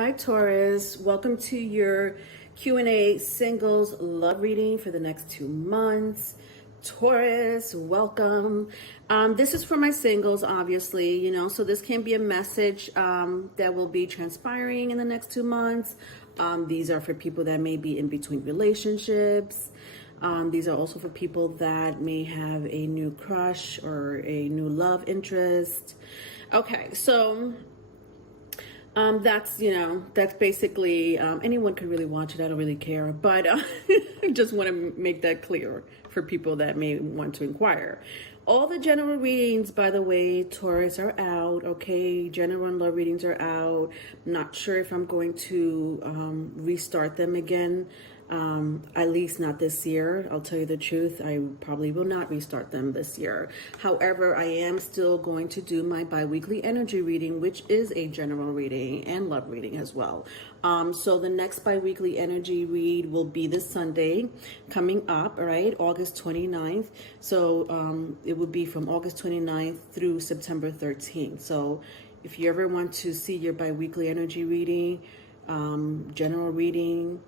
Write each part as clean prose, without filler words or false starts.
Hi Taurus, welcome to your Q&A singles love reading for the next 2 months. Taurus, welcome. This is for my singles, obviously, so this can be a message that will be transpiring in the next 2 months. These are for people that may be in between relationships. These are also for people that may have a new crush or a new love interest. Okay, so that's basically, anyone could really watch it. I don't really care, but I just want to make that clear for people that may want to inquire. All the general readings, by the way, Taurus, are out. Okay, general and love readings are out. I'm not sure if I'm going to restart them again. At least not this year. I'll tell you the truth. I probably will not restart them this year. However, I am still going to do my bi-weekly energy reading, which is a general reading and love reading as well. So the next bi-weekly energy read will be this Sunday coming up, all right, August 29th. So it will be from August 29th through September 13th. So if you ever want to see your bi-weekly energy reading, general reading,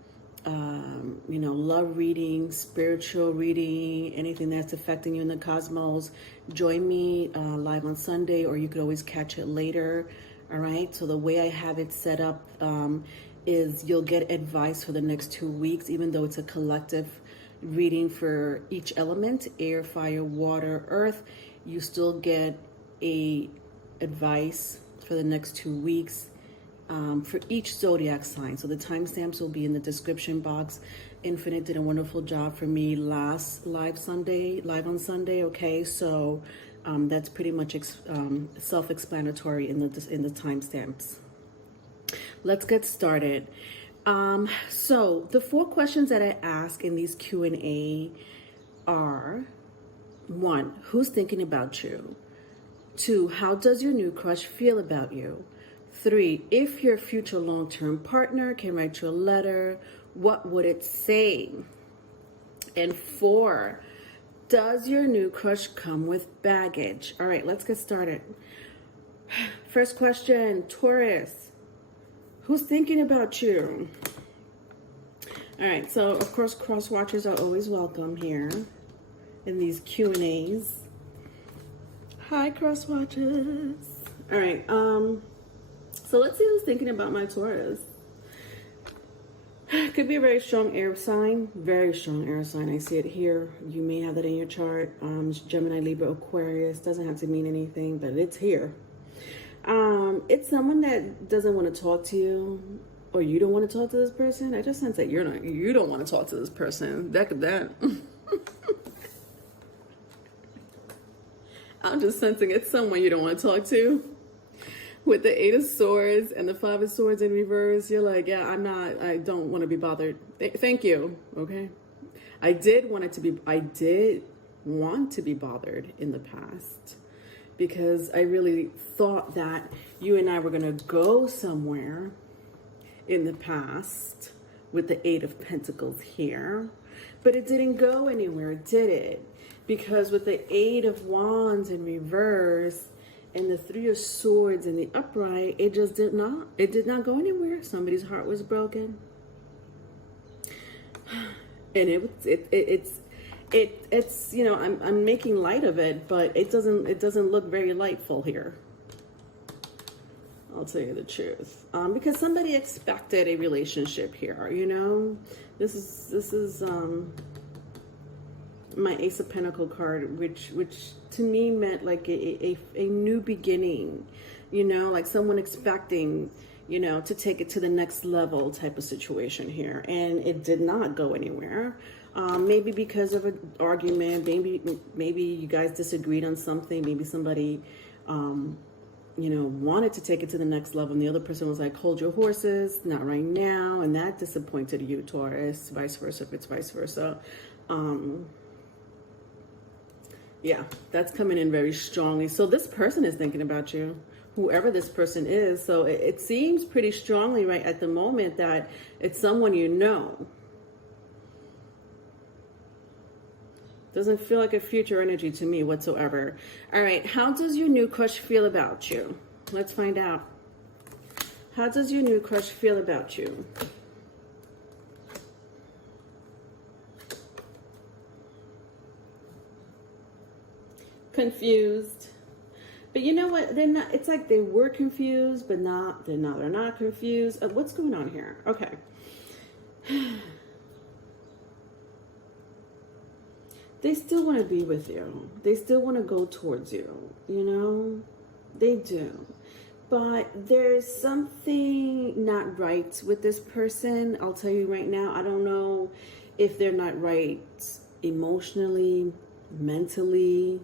love reading, spiritual reading, anything that's affecting you in the cosmos, join me live on Sunday, or you could always catch it later. All right, so the way I have it set up is you'll get advice for the next 2 weeks, even though it's a collective reading for each element: air, fire, water, earth. You still get a advice for the next 2 weeks for each zodiac sign. So the timestamps will be in the description box. Infinite did a wonderful job for me last live on Sunday. Okay, so that's pretty much self-explanatory in the timestamps. Let's get started. So the 4 questions that I ask in these Q&A are: 1, who's thinking about you? 2, how does your new crush feel about you? 3, if your future long-term partner can write you a letter, what would it say? And 4, does your new crush come with baggage? All right, let's get started. First question, Taurus, who's thinking about you? All right, so of course, cross watchers are always welcome here in these Q&As. Hi, cross watchers. All right, so let's see who's thinking about my Taurus. Could be a very strong air sign. Very strong air sign. I see it here. You may have that in your chart. Gemini, Libra, Aquarius. Doesn't have to mean anything, but it's here. It's someone that doesn't want to talk to you, or you don't want to talk to this person. I just sense that you don't want to talk to this person. That. I'm just sensing it's someone you don't want to talk to. With the 8 of Swords and the 5 of Swords in reverse, you're like, yeah, I don't want to be bothered. Thank you. Okay. I did want to be bothered in the past, because I really thought that you and I were going to go somewhere in the past with the 8 of Pentacles here, but it didn't go anywhere, did it? Because with the 8 of Wands in reverse and the 3 of Swords in the upright, it just did not go anywhere. Somebody's heart was broken. And it's I'm making light of it, but it doesn't look very lightful here. I'll tell you the truth. Because somebody expected a relationship here, This is my Ace of Pentacle card, which to me meant like a new beginning, like someone expecting, to take it to the next level type of situation here. And it did not go anywhere. Maybe because of an argument, maybe you guys disagreed on something. Maybe somebody, wanted to take it to the next level, and the other person was like, hold your horses, not right now. And that disappointed you, Taurus, vice versa, if it's vice versa. Yeah, that's coming in very strongly. So this person is thinking about you, whoever this person is. So it seems pretty strongly right at the moment that it's someone you know. Doesn't feel like a future energy to me whatsoever. All right, how does your new crush feel about you? Let's find out. How does your new crush feel about you? Confused. But you know what? They're not. It's like they were confused, but not. They're not confused. What's going on here? Okay. They still want to be with you. They still want to go towards you. You know, they do. But there's something not right with this person. I'll tell you right now. I don't know if they're not right emotionally, mentally.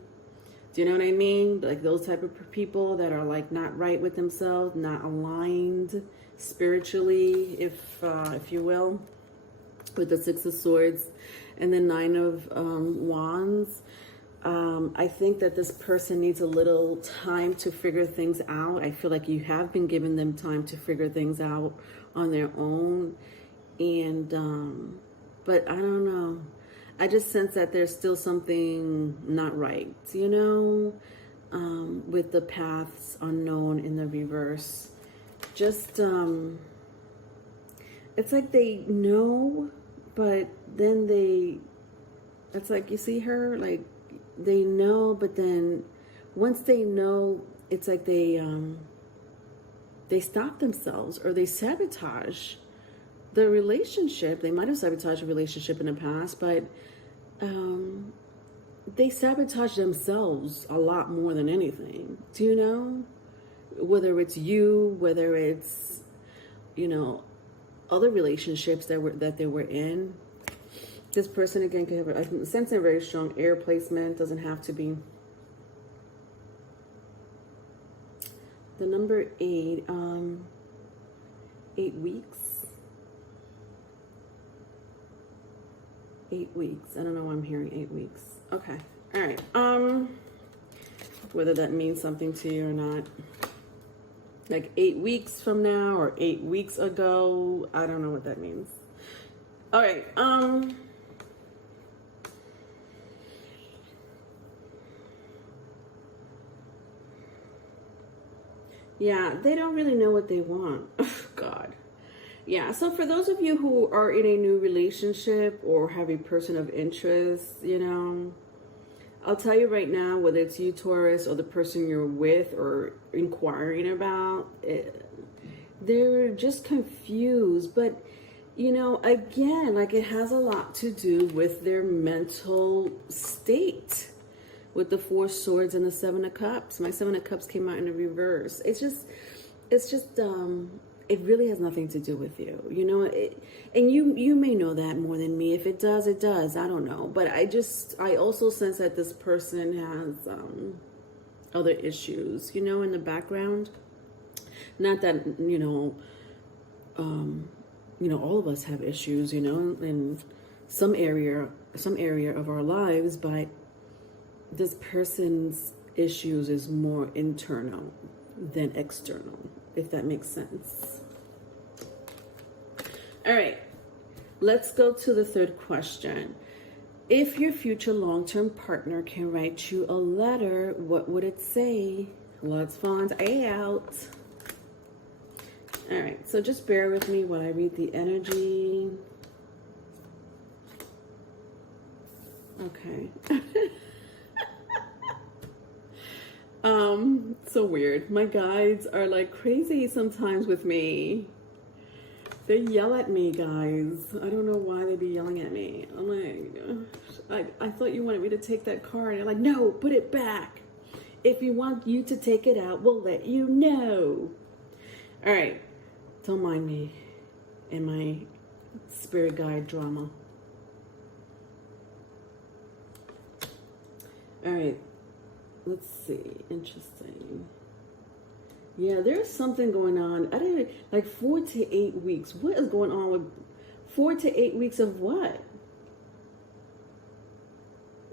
Do you know what I mean? Like those type of people that are like not right with themselves, not aligned spiritually, if you will, with the Six of Swords and the Nine of Wands. I think that this person needs a little time to figure things out. I feel like you have been giving them time to figure things out on their own. And, but I don't know. I just sense that there's still something not right, you know, with the paths unknown in the reverse. Just, it's like they know, but then it's like, you see her, like, they know, but then once they know, it's like they stop themselves or they sabotage the relationship. They might have sabotaged a relationship in the past, but they sabotage themselves a lot more than anything. Do you know? Whether it's you, whether it's, you know, other relationships that they were in. This person, again, could have, I sense a very strong air placement. Doesn't have to be. The number 8, 8 weeks. 8 weeks. I don't know why I'm hearing 8 weeks. Okay. All right. Whether that means something to you or not. Like 8 weeks from now or 8 weeks ago. I don't know what that means. All right. Yeah, they don't really know what they want. Oh, God. Yeah, so for those of you who are in a new relationship or have a person of interest, you know, I'll tell you right now, whether it's you, Taurus, or the person you're with or inquiring about, they're just confused. But, you know, again, like it has a lot to do with their mental state. With the 4 swords and the 7 of cups. My 7 of cups came out in the reverse. It's just, it really has nothing to do with you, you know, and you may know that more than me. If it does, it does. I don't know. But I also sense that this person has other issues, you know, in the background. Not that, you know, all of us have issues, you know, in some area of our lives, but this person's issues is more internal than external, if that makes sense. All right, let's go to the third question. If your future long-term partner can write you a letter, what would it say? Let's find out. All right, so just bear with me while I read the energy. Okay. So weird. My guides are like crazy sometimes with me. They yell at me, guys. I don't know why they be yelling at me. I'm like, I thought you wanted me to take that card. They're like, no, put it back. If you want you to take it out, we'll let you know. All right. Don't mind me and my spirit guide drama. All right. Let's see. Interesting. Yeah, there's something going on. I don't like 4 to 8 weeks. What is going on with 4 to 8 weeks of what?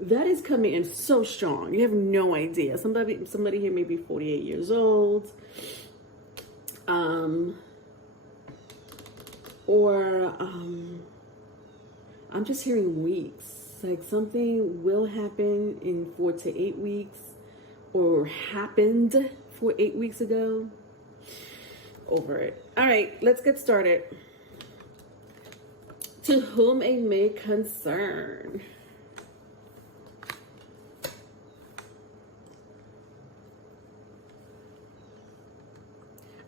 That is coming in so strong. You have no idea. Somebody here may be 48 years old. I'm just hearing weeks. Like something will happen in 4 to 8 weeks or happened 8 weeks ago. over it. All right, let's get started. To whom it may concern.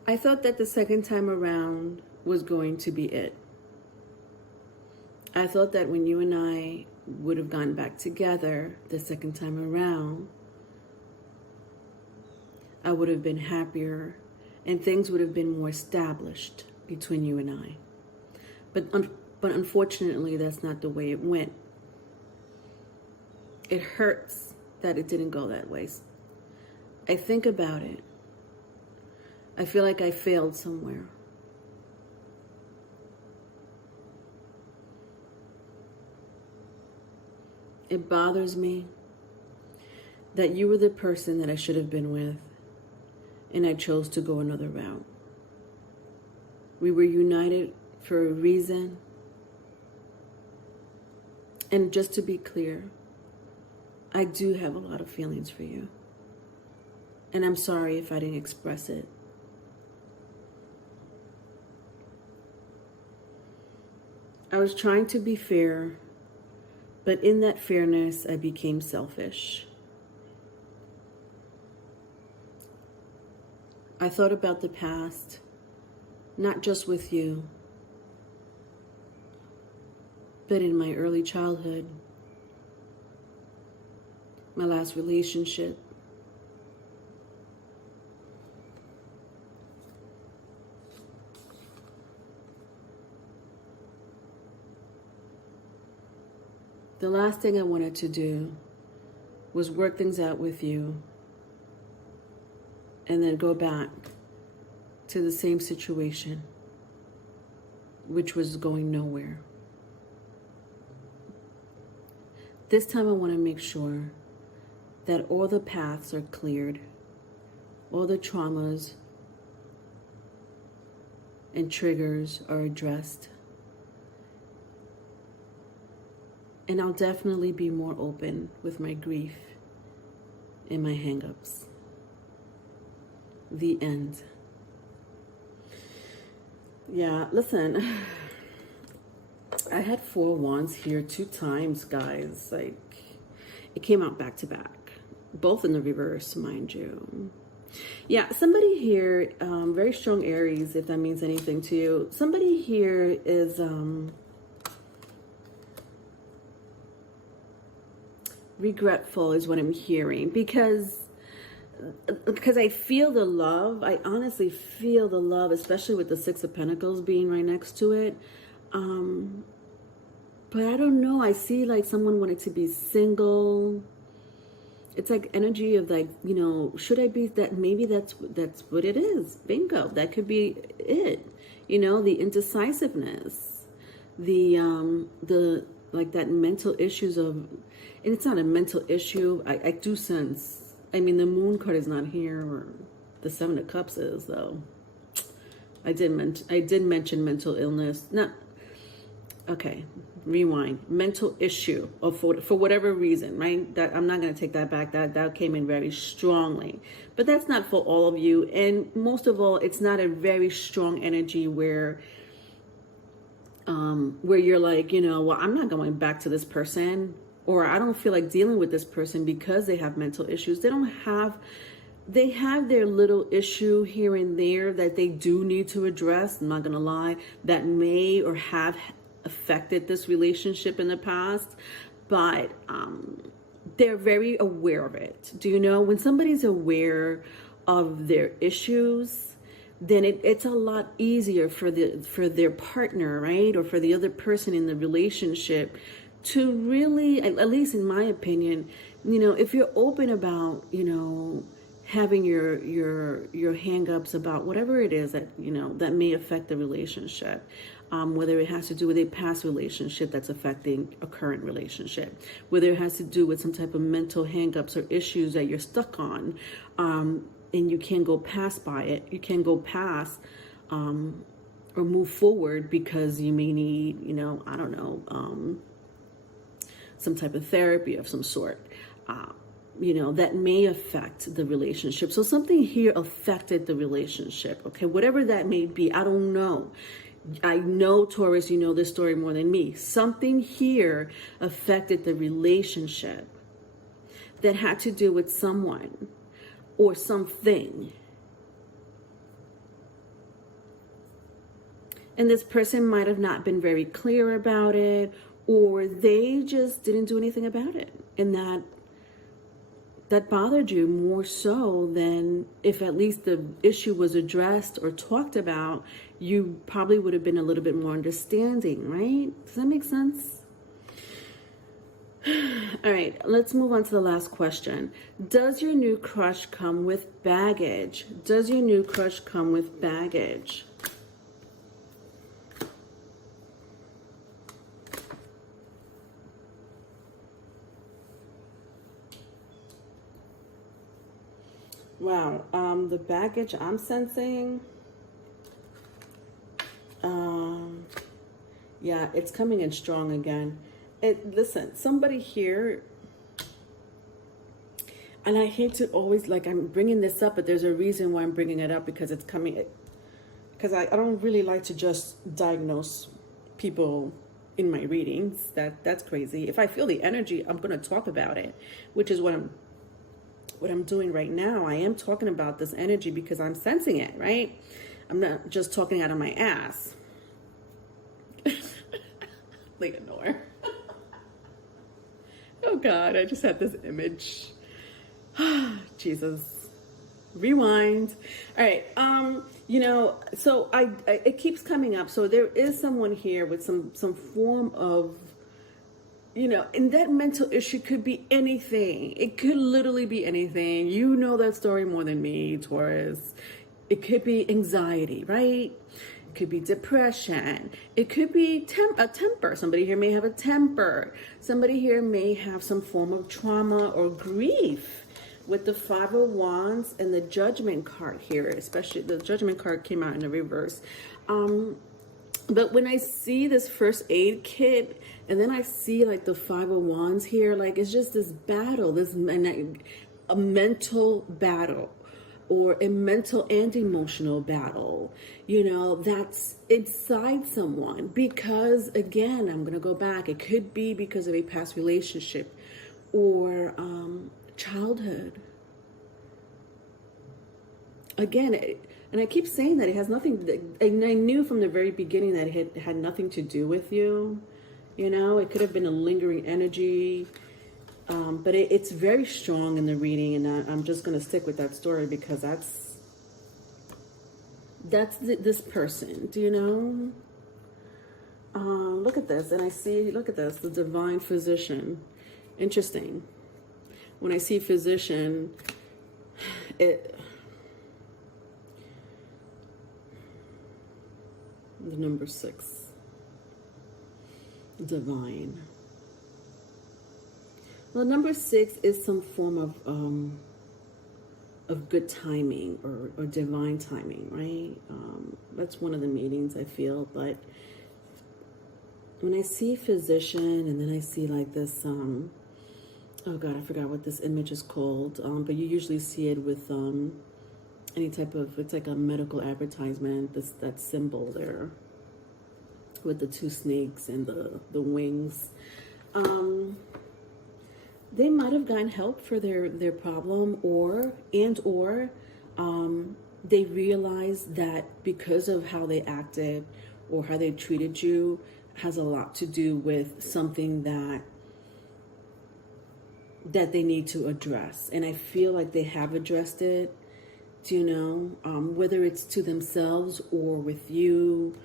I thought that the second time around was going to be it. I thought that when you and I would have gone back together the second time around, I would have been happier and things would have been more established between you and I. But unfortunately, that's not the way it went. It hurts that it didn't go that way. I think about it. I feel like I failed somewhere. It bothers me that you were the person that I should have been with, and I chose to go another route. We were united for a reason. And just to be clear, I do have a lot of feelings for you. And I'm sorry if I didn't express it. I was trying to be fair, but in that fairness, I became selfish. I thought about the past, not just with you, but in my early childhood, my last relationship, the last thing I wanted to do was work things out with you and then go back to the same situation, which was going nowhere. This time I want to make sure that all the paths are cleared, all the traumas and triggers are addressed. And I'll definitely be more open with my grief and my hang-ups. The end. Yeah, listen. I had 4 wands here 2 times, guys. Like, it came out back to back. Both in the reverse, mind you. Yeah, somebody here, very strong Aries, if that means anything to you. Somebody here is regretful is what I'm hearing, because I feel the love. I honestly feel the love, especially with the 6 of Pentacles being right next to it. But I don't know. I see like someone wanted to be single. It's like energy of like, you know, should I be that? Maybe that's what it is. Bingo. That could be it. You know, the indecisiveness, the like that mental issues of, and it's not a mental issue. I do sense. I mean, the Moon card is not here, or the 7 of Cups is though. I did mention mental illness. Not okay. Rewind. Mental issue, or for whatever reason, right? That I'm not going to take that back. That came in very strongly, but that's not for all of you. And most of all, it's not a very strong energy where you're like, you know, well, I'm not going back to this person, or I don't feel like dealing with this person because they have mental issues. They have their little issue here and there that they do need to address. I'm not going to lie, that may or have affected this relationship in the past, but they're very aware of it. Do you know, when somebody's aware of their issues, then it's a lot easier for their partner, right, or for the other person in the relationship to really, at least in my opinion, you know, if you're open about, you know, having your hang-ups about whatever it is that, you know, that may affect the relationship, whether it has to do with a past relationship that's affecting a current relationship, whether it has to do with some type of mental hang-ups or issues that you're stuck on, and you can't go past by it. You can't go past or move forward because you may need, you know, I don't know, some type of therapy of some sort. that may affect the relationship. So something here affected the relationship, okay? Whatever that may be, I don't know. I know, Taurus, you know this story more than me. Something here affected the relationship that had to do with someone or something. And this person might have not been very clear about it, or they just didn't do anything about it. And that bothered you more so than if at least the issue was addressed or talked about, you probably would have been a little bit more understanding, right? Does that make sense? All right, let's move on to the last question. Does your new crush come with baggage? Does your new crush come with baggage? Wow, the baggage I'm sensing, yeah, it's coming in strong again. Listen, somebody here, and I hate to always, like, I'm bringing this up, but there's a reason why I'm bringing it up, because it's coming, because I don't really like to just diagnose people in my readings. That's crazy. If I feel the energy, I'm going to talk about it, which is what I'm doing right now. I am talking about this energy because I'm sensing it, right? I'm not just talking out of my ass. Leonore. Oh God, I just had this image. Jesus. Rewind. All right. So I it keeps coming up. So there is someone here with some form of, and that mental issue could be anything. It could literally be anything. You know that story more than me, Taurus. It could be anxiety, right? It could be depression. It could be a temper. Somebody here may have a temper. Somebody here may have some form of trauma or grief. With the Five of Wands and the Judgment card here, especially the Judgment card came out in the reverse. But when I see this first aid kit, and then I see like the Five of Wands here, like it's just this battle, a mental battle, or a mental and emotional battle, that's inside someone. Because again, I'm going to go back. It could be because of a past relationship or childhood. Again, and I keep saying that it has nothing, and I knew from the very beginning that it had nothing to do with you. It could have been a lingering energy, but it's very strong in the reading, and I'm just going to stick with that story because that's this person. Do you know? Look at this, and I see, look at this, the Divine Physician. Interesting. When I see physician, the number 6, divine. Well, number 6 is some form of good timing or divine timing, right? That's one of the meanings I feel. But when I see physician, and then I see like this, oh God, I forgot what this image is called. But you usually see it with any type of, it's like a medical advertisement, that symbol there with the 2 snakes and the wings. They might have gotten help for their problem, or they realized that because of how they acted or how they treated you has a lot to do with something that they need to address. And I feel like they have addressed it, whether it's to themselves or with you.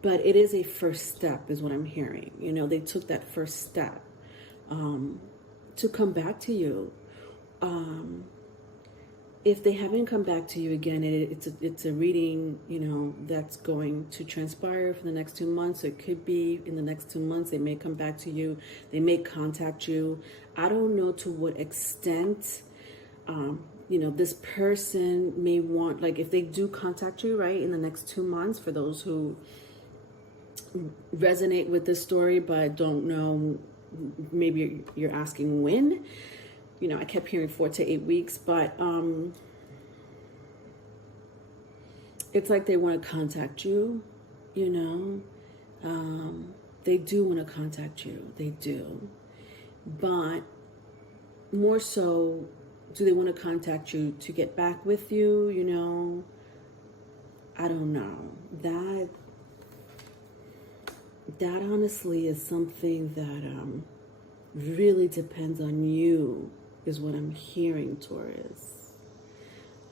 But it is a first step is what I'm hearing. They took that first step to come back to you. If they haven't come back to you again, it's a reading, that's going to transpire for the next 2 months. It could be in the next 2 months. They may come back to you. They may contact you. I don't know to what extent, this person may want, like if they do contact you, right, in the next 2 months, for those who resonate with this story but don't know, maybe you're asking when. you know, I kept hearing 4 to 8 weeks, but it's like they want to contact you, you know. They do want to contact you. They do. But more so, do they want to contact you to get back with you, you know? I don't know. That honestly is something that really depends on you, is what I'm hearing, Taurus.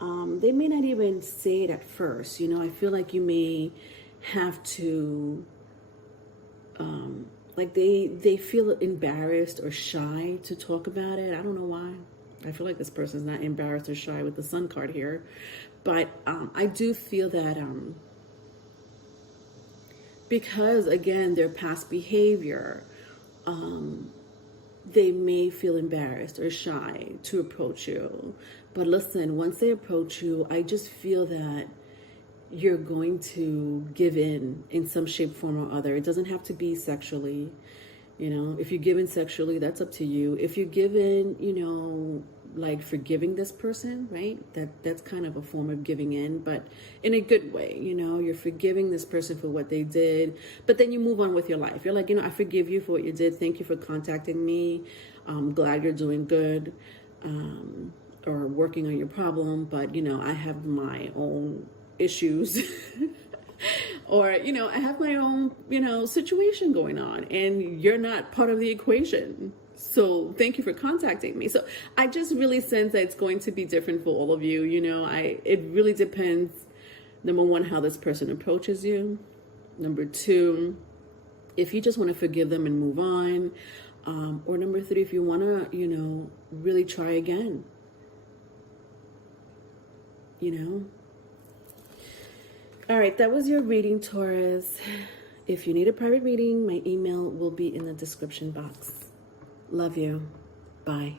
They may not even say it at first, you know. I feel like you may have to, like they feel embarrassed or shy to talk about it. I don't know why. I feel like this person's not embarrassed or shy with the Sun card here. But I do feel that because, again, their past behavior, they may feel embarrassed or shy to approach you. But listen, once they approach you, I just feel that you're going to give in some shape, form, or other. It doesn't have to be sexually. You know, if you give in sexually, that's up to you. If you give in, you know, like forgiving this person, right? That's kind of a form of giving in, but in a good way. You know, you're forgiving this person for what they did, but then you move on with your life. You're like, you know, I forgive you for what you did. Thank you for contacting me. I'm glad you're doing good, or working on your problem, but, you know, I have my own issues. Or, you know, I have my own, you know, situation going on, and you're not part of the equation. So thank you for contacting me. So I just really sense that it's going to be different for all of you. You know, it really depends, number one, how this person approaches you. Number two, if you just want to forgive them and move on. Or number three, if you want to, you know, really try again. You know? All right, that was your reading, Taurus. If you need a private reading, my email will be in the description box. Love you. Bye.